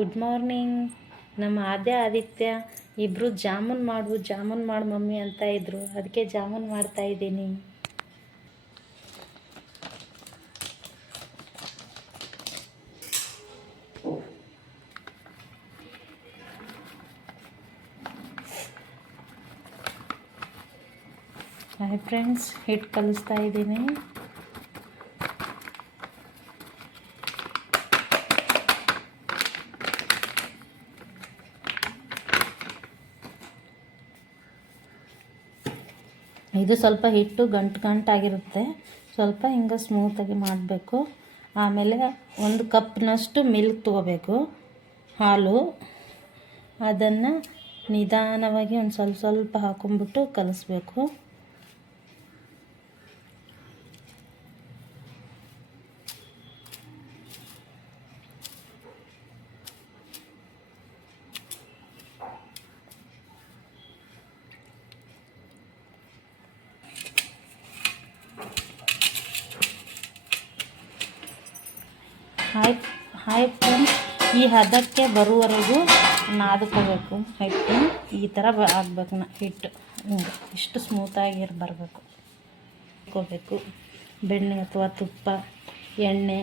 Good morning. ನಮ್ಮ ಆದಿತ್ಯ ಇಬ್ಬರು ಜಾಮೂನ್ ಮಾಡು ಮಮ್ಮಿ ಅಂತ ಇದ್ರು, ಅದಕ್ಕೆ ಜಾಮೂನ್ ಮಾಡ್ತಾ ಇದ್ದೀನಿ. ಹಾಯ್ ಫ್ರೆಂಡ್ಸ್, ಹಿಟ್ಟು ಕಲಿಸ್ತಾ ಇದ್ದೀನಿ. ಇದು ಸ್ವಲ್ಪ ಹಿಟ್ಟು ಗಂಟಾಗಿರುತ್ತೆ, ಸ್ವಲ್ಪ ಹಿಂಗೆ ಸ್ಮೂತಾಗಿ ಮಾಡಬೇಕು. ಆಮೇಲೆ 1 ಕಪ್ನಷ್ಟು ಮಿಲ್ಕ್ ತೊಗೋಬೇಕು, ಹಾಲು. ಅದನ್ನು ನಿಧಾನವಾಗಿ ಒಂದು ಸ್ವಲ್ಪ ಹಾಕೊಂಡ್ಬಿಟ್ಟು ಕಲಿಸ್ಬೇಕು. ಹಾಯ್ ಫ್ರೆಂಡ್ಸ್, ಈ ಹದಕ್ಕೆ ಬರುವವರೆಗೂ ನಾದ್ಕೋಬೇಕು. ಹಿಟ್ಟು ಈ ಥರ ಆಗಬೇಕು. ಹಿಟ್ಟು ಇಷ್ಟು ಸ್ಮೂತಾಗಿ ಬರಬೇಕು. ಹಾಕೋಬೇಕು ಬೆಣ್ಣೆ ಅಥವಾ ತುಪ್ಪ, ಎಣ್ಣೆ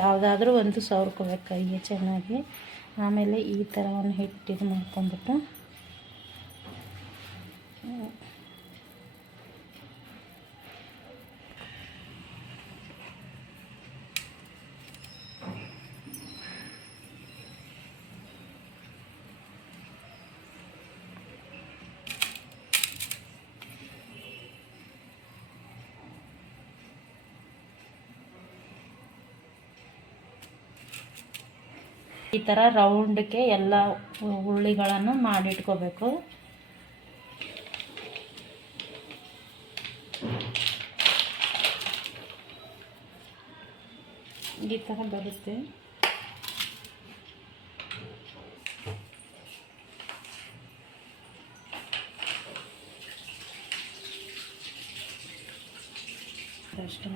ಯಾವುದಾದ್ರೂ ಒಂದು ಸವರ್ಕೋಬೇಕು ಕೈಗೆ ಚೆನ್ನಾಗಿ. ಆಮೇಲೆ ಈ ಥರ ಒಂದು ಹಿಟ್ಟು ಇದು ಮಾಡ್ಕೊಂಡ್ಬಿಟ್ಟು ಈ ಥರ ರೌಂಡ್ಗೆ ಎಲ್ಲ ಹುಳ್ಳಿಗಳನ್ನು ಮಾಡಿಟ್ಕೋಬೇಕು. ಈ ಥರ ಬರುತ್ತೆ. ಅಷ್ಟೇ.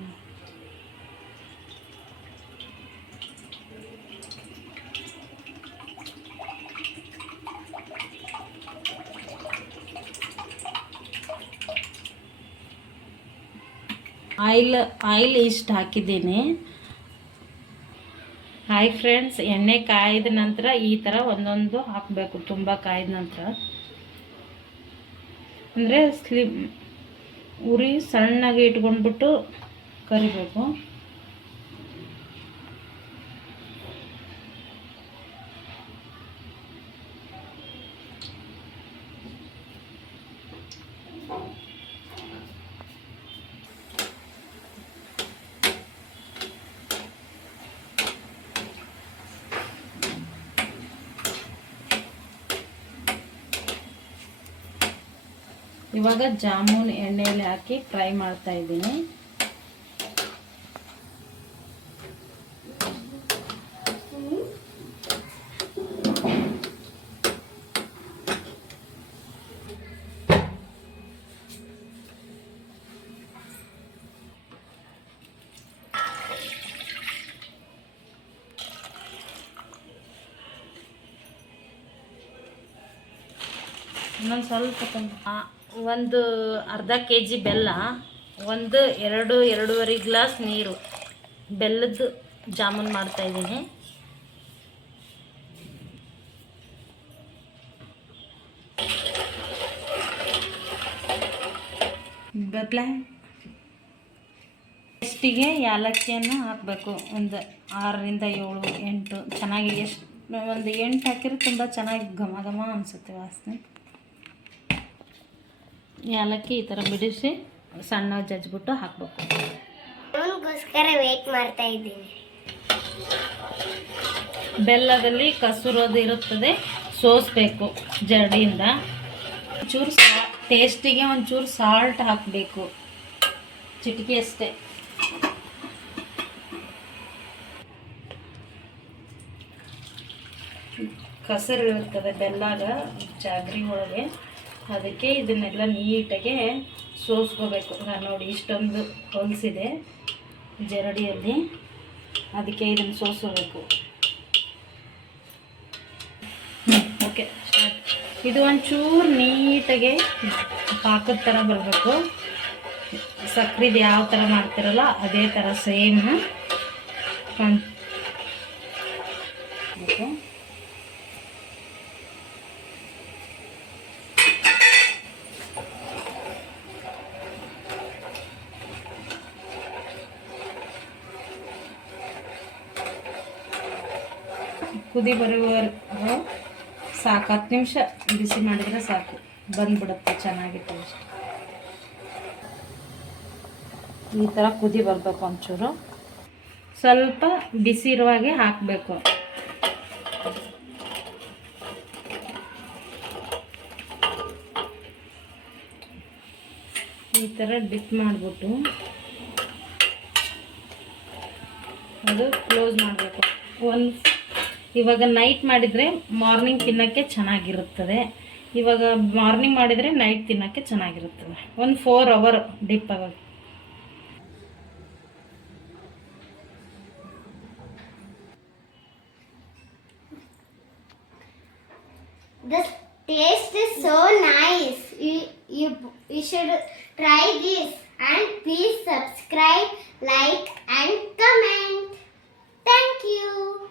ಆಯಿಲ್ ಇಷ್ಟು ಹಾಕಿದ್ದೀನಿ. ಹಾಯ್ ಫ್ರೆಂಡ್ಸ್, ಎಣ್ಣೆ ಕಾಯ್ದ ನಂತರ ಈ ಥರ ಒಂದೊಂದು ಹಾಕಬೇಕು. ತುಂಬ ಕಾಯ್ದ ನಂತರ ಅಂದರೆ ಉರಿ ಸಣ್ಣಗೆ ಇಟ್ಕೊಂಡ್ಬಿಟ್ಟು ಕರಿಬೇಕು. ಇವಾಗ ಜಾಮೂನ್ ಎಣ್ಣೆಯಲ್ಲಿ ಹಾಕಿ ಫ್ರೈ ಮಾಡ್ತಾ ಇದ್ದೀನಿ. ಇನ್ನೊಂದು ಸ್ವಲ್ಪ ಒಂದು ಅರ್ಧ kg ಬೆಲ್ಲ, 2-2.5 ಗ್ಲಾಸ್ ನೀರು, ಬೆಲ್ಲದ ಜಾಮೂನ್ ಮಾಡ್ತಾಯಿದ್ದೀನಿ. ಟೇಸ್ಟಿಗೆ ಏಲಕ್ಕಿಯನ್ನು ಹಾಕಬೇಕು. ಒಂದು 6-7-8 ಚೆನ್ನಾಗಿ, ಎಷ್ಟು ಒಂದು 8 ಹಾಕಿದ್ರೆ ತುಂಬ ಚೆನ್ನಾಗಿ ಘಮ ಘಮ ಅನಿಸುತ್ತೆ ವಾಸನೆ. ಏಲಕ್ಕಿ ಈ ಥರ ಬಿಡಿಸಿ ಸಣ್ಣ ಜಜ್ಜಿಬಿಟ್ಟು ಹಾಕಬೇಕು. ಅವನಿಗೋಸ್ಕರ ವೇಟ್ ಮಾಡ್ತಾ ಇದ್ದೀನಿ. ಬೆಲ್ಲದಲ್ಲಿ ಕಸೂರೋದು ಇರುತ್ತದೆ, ಸೋಸಬೇಕು ಜರಡಿಯಿಂದ. ಒಂಚೂರು ಟೇಸ್ಟಿಗೆ ಒಂಚೂರು ಸಾಲ್ಟ್ ಹಾಕಬೇಕು, ಚಿಟಿಕೆ ಅಷ್ಟೇ. ಕಸರು ಇರ್ತದೆ ಬೆಲ್ಲಾಗ ಜಾಗ್ರಿ ಒಳಗೆ, ಅದಕ್ಕೆ ಇದನ್ನೆಲ್ಲ ನೀಟಾಗಿ ಸೋಸ್ಕೋಬೇಕು. ನಾನು ನೋಡಿ ಇಷ್ಟೊಂದು ಹೊಲಿಸಿದೆ ಜರಡಿಯಲ್ಲಿ, ಅದಕ್ಕೆ ಇದನ್ನು ಸೋಸೋಬೇಕು. ಇದು ಒಂಚೂರು ನೀಟಾಗಿ ಪಾಕದ ಥರ ಬರಬೇಕು. ಸಕ್ರಿದು ಯಾವ ಥರ ಮಾಡ್ತಿರಲ್ಲ ಅದೇ ಥರ ಸೇಮ್ ಕುದಿ ಬರುವವರೆಗೂ ಸಾಕು. 10 ನಿಮಿಷ ಬಿಸಿ ಮಾಡಿದರೆ ಸಾಕು, ಬಂದ್ಬಿಡುತ್ತೆ ಚೆನ್ನಾಗಿ ಟೇಸ್ಟ್. ಈ ಥರ ಕುದಿ ಬರಬೇಕು. ಒಂಚೂರು ಸ್ವಲ್ಪ ಬಿಸಿ ಇರುವಾಗೆ ಹಾಕಬೇಕು. ಈ ಥರ ಡಿಪ್ ಮಾಡಿಬಿಟ್ಟು ಅದು ಕ್ಲೋಸ್ ಮಾಡಬೇಕು. ಇವಾಗ ನೈಟ್ ಮಾಡಿದರೆ ಮಾರ್ನಿಂಗ್ ತಿನ್ನೋಕ್ಕೆ ಚೆನ್ನಾಗಿರುತ್ತದೆ. ಇವಾಗ ಮಾರ್ನಿಂಗ್ ಮಾಡಿದರೆ ನೈಟ್ ತಿನ್ನೋಕ್ಕೆ ಚೆನ್ನಾಗಿರುತ್ತದೆ. ಒಂದು 4 ಅವರ್ ಡಿಪ್ ಆಗೋದು. The taste is so nice. You should try this, and please subscribe, like and comment. Thank you.